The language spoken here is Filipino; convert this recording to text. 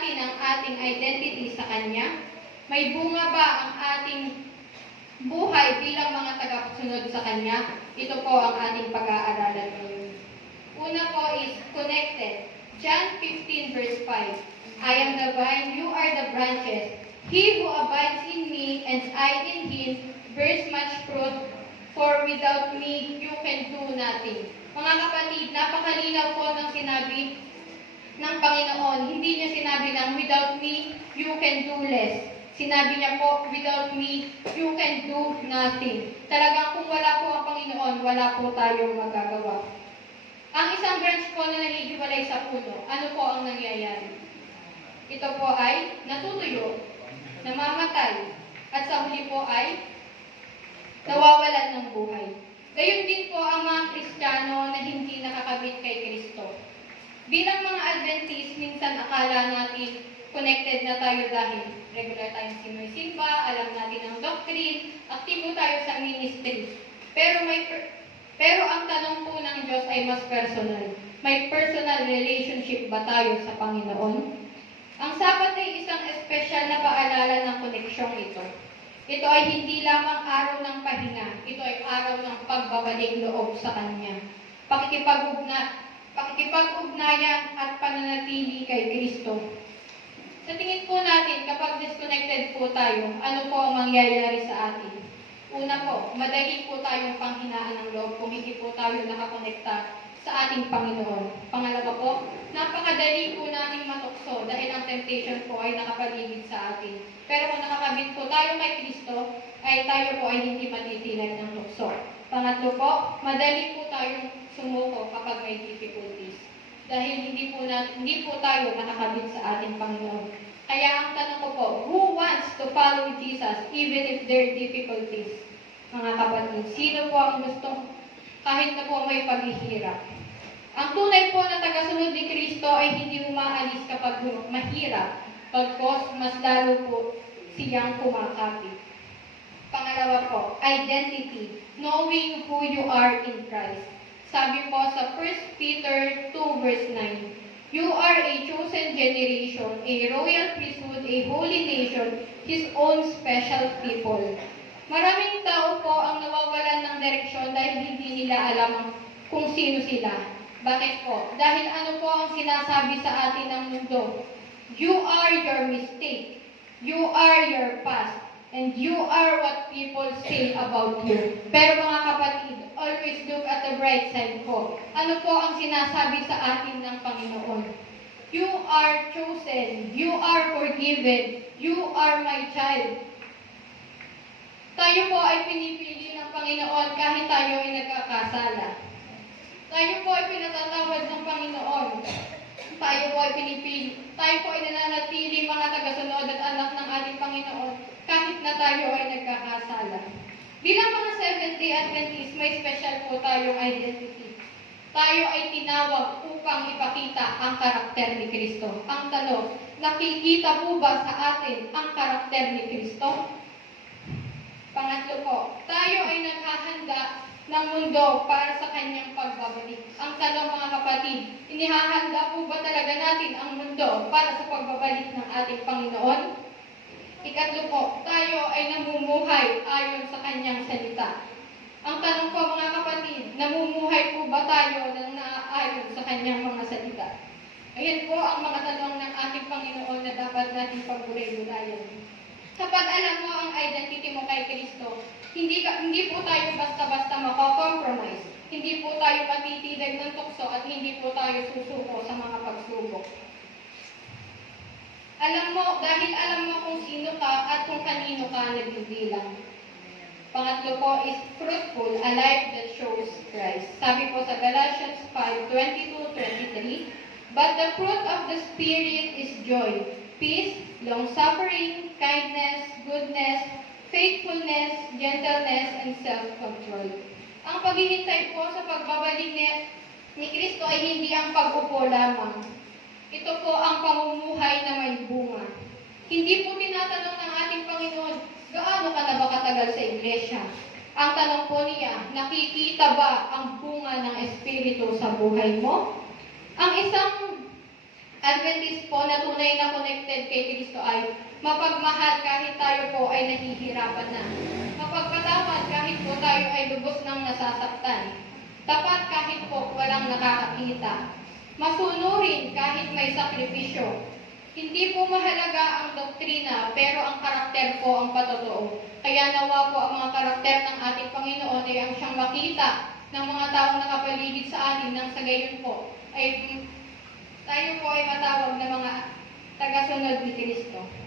natin ang ating identity sa Kanya? May bunga ba ang ating buhay bilang mga tagasunod sa Kanya? Ito po ang ating pag-aaralan ngayon. Una po is connected. John 15 verse 5. I am the vine, you are the branches. He who abides in me and I in him bears much fruit, for without me you can do nothing. Mga kapatid, napakalinaw po ng sinabi ng Panginoon. Hindi niya sinabi lang, without me you can do less. Sinabi niya po, without me you can do nothing. Talagang kung wala po ang Panginoon, wala po tayong magagawa. Ang isang branch po na nahihiwalay sa puno, ano po ang nangyayari? Ito po ay natutuyo, namamatay, at sa huli po ay nawawalan ng buhay. Gayon din po ang mga Kristiyano na hindi nakakabit kay Kristo. Bilang mga Adventist, minsan akala natin connected na tayo dahil regular tayong simba, alam natin ang doctrine, aktibo tayo sa ministry. Pero ang tanong po ng Diyos ay mas personal. May personal relationship ba tayo sa Panginoon? Ang Sabat ay isang espesyal na paalala ng koneksyong ito. Ito ay hindi lamang araw ng pahinga. Ito ay araw ng pagbabalik loob sa Kanya. Pakikipag-ugnayan at pananatili kay Kristo. Sa tingin po natin, kapag disconnected po tayo, ano po ang mangyayari sa atin? Una po, madali po tayong panghinaan ng loob kung hindi po tayo nakakonekta sa ating Panginoon. Pangalawa po, napakadali po nating matukso dahil ang temptation po ay nakapaligid sa atin. Pero kung nakakabit po tayo kay Kristo, ay tayo po ay hindi matitilan ng tukso. Pangatlo po, madali po tayong sumuko kapag may difficulties. Dahil hindi po tayo nakakabit sa ating Panginoon. Kaya ang tanong ko po, who wants to follow Jesus even if there are difficulties? Mga kapatid, sino po ang gustong kahit na po may paghihirap? Ang tunay po na tagasunod ni Kristo ay hindi umaalis kapag mahirap, pagkos mas lalo po siyang kumakapit. Pangalawa po, identity, knowing who you are in Christ. Sabi po sa 1 Peter 2 verse 9, you are a chosen generation, a royal priesthood, a holy nation, His own special people. Maraming tao po ang nawawalan ng direksyon dahil hindi nila alam kung sino sila. Bakit po? Dahil ano po ang sinasabi sa atin ng mundo? You are your mistake. You are your past. And you are what people say about you. Pero mga kapatid, always look at the bright side po. Ano po ang sinasabi sa atin ng Panginoon? You are chosen. You are forgiven. You are my child. Tayo po ay pinipili ng Panginoon kahit tayo ay nagkakasala. Tayo po ay pinatatawad ng Panginoon. Tayo po ay pinipili. Tayo po ay nananatili mga tagasunod at anak ng ating Panginoon kahit na tayo ay nagkakasala. Bilang mga Seventh-day Adventist, may special po tayong identity. Tayo ay tinawag upang ipakita ang karakter ni Kristo. Ang tanong, nakikita po ba sa atin ang karakter ni Kristo? Pangatlo po, tayo ay naghahanda ng mundo para sa Kanyang pagbabalik. Ang tanong mga kapatid, inihahanda po ba talaga natin ang mundo para sa pagbabalik ng ating Panginoon? Ikatlo po, tayo ay namumuhay ayon sa Kanyang salita. Ang tanong po mga kapatid, namumuhay po ba tayo ng naaayon sa Kanyang mga salita? Ayan po ang mga tanong ng ating Panginoon na dapat natin pagbulay-bulayan. Kapag alam mo ang identity mo kay Kristo, hindi po tayo basta-basta makakompromise. Hindi po tayo matitidag ng tukso at hindi po tayo susuko sa mga pagsubok. Dahil alam mo kung sino ka at kung kanino ka nagbibilang. Pangatlo po is fruitful, a life that shows Christ. Sabi po sa Galatians 5:22-23, but the fruit of the Spirit is joy, peace, long-suffering, kindness, goodness, faithfulness, gentleness, and self-control. Ang paghihintay po sa pagbabalik ni Kristo ay hindi ang pag-upo lamang. Ito po ang pamumuhay na may bunga. Hindi po tinatanong ng ating Panginoon, gaano ka na ba katagal sa iglesia? Ang tanong po niya, nakikita ba ang bunga ng Espiritu sa buhay mo? Ang isang Adventist po na tunay na connected kay Kristo ay mapagmahal kahit tayo po ay nahihirapan na. Mapagpatawad kahit po tayo ay lubos ng nasasaktan. Tapat kahit po walang nakakakita. Masunurin kahit may sakripisyo. Hindi po mahalaga ang doktrina, pero ang karakter po ang patotoo. Kaya nawa po ang mga karakter ng ating Panginoon ay ang siyang makita ng mga taong nakapaligid sa atin nang sa gayon po ay tayo po ay matawag na mga tagasunod ni Kristo.